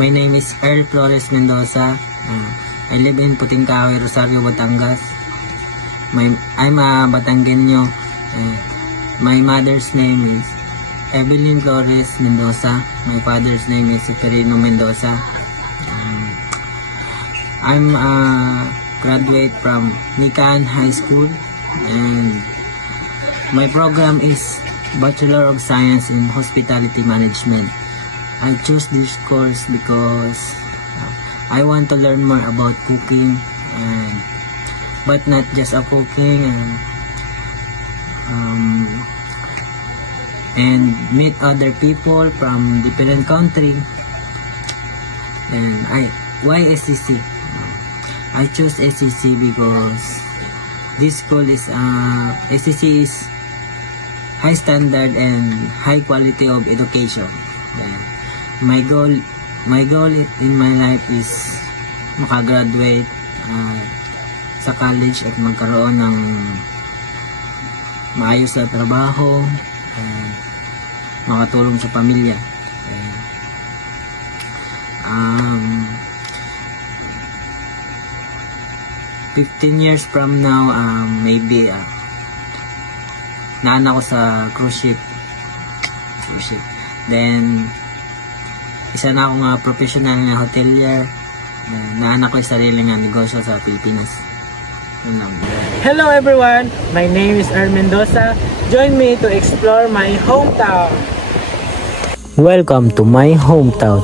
My name is Earl Flores Mendoza. I live in Putingkawi, Rosario, Batangas. I'm a Batangueño. My mother's name is Evelyn Flores Mendoza. My father's name is Severino Mendoza. I'm a graduate from Nican High School, and my program is Bachelor of Science in Hospitality Management. I chose this course because I want to learn more about cooking, but not just a cooking, and meet other people from different country. And why SCC? I chose SCC because this school is SCC is high standard and high quality of education. My goal in my life is makagraduate sa college at magkaroon ng maayos na trabaho, makatulong sa pamilya. 15 years from now, maybe naanak ko sa cruise ship. Then isa na akong professional na hotelier. Naanak ko yung sarili ng negosyo sa Pilipinas. Hello everyone, my name is Earl Mendoza. Join me to explore my hometown. Welcome to my hometown.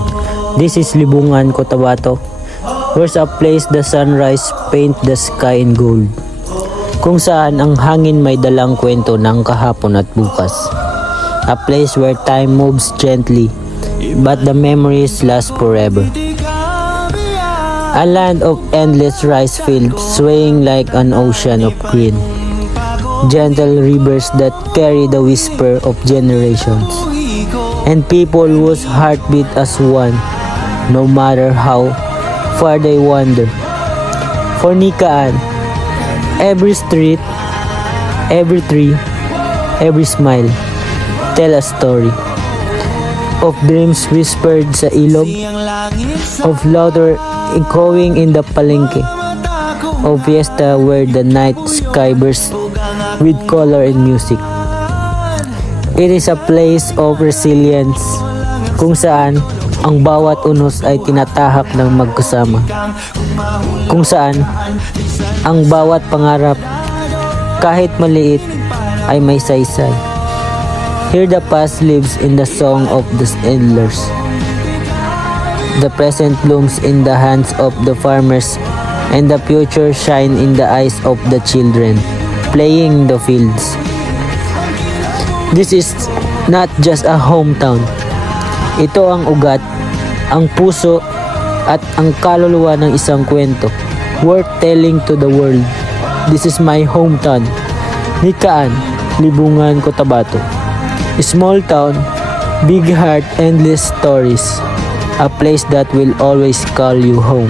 This is Libungan, Cotabato. Where's a place the sunrise paint the sky in gold. Kung saan ang hangin may dalang kwento ng kahapon at bukas. A place where time moves gently, but the memories last forever. A land of endless rice fields swaying like an ocean of green. Gentle rivers that carry the whisper of generations. And people whose heartbeat as one, no matter how far they wander. For Nikaan, every street, every tree, every smile tell a story. Of dreams whispered sa ilog, of laughter echoing in the palengke, of fiesta where the night sky bursts with color and music. It is a place of resilience, kung saan ang bawat unos ay tinatahak ng magkasama, kung saan ang bawat pangarap, kahit maliit, ay may saysay. Here the past lives in the song of the elders. The present blooms in the hands of the farmers, and the future shine in the eyes of the children playing in the fields. This is not just a hometown. Ito ang ugat, ang puso, at ang kaluluwa ng isang kwento worth telling to the world. This is my hometown, Nikaan, Libungan, Cotabato. Small town, big heart, endless stories. A place that will always call you home.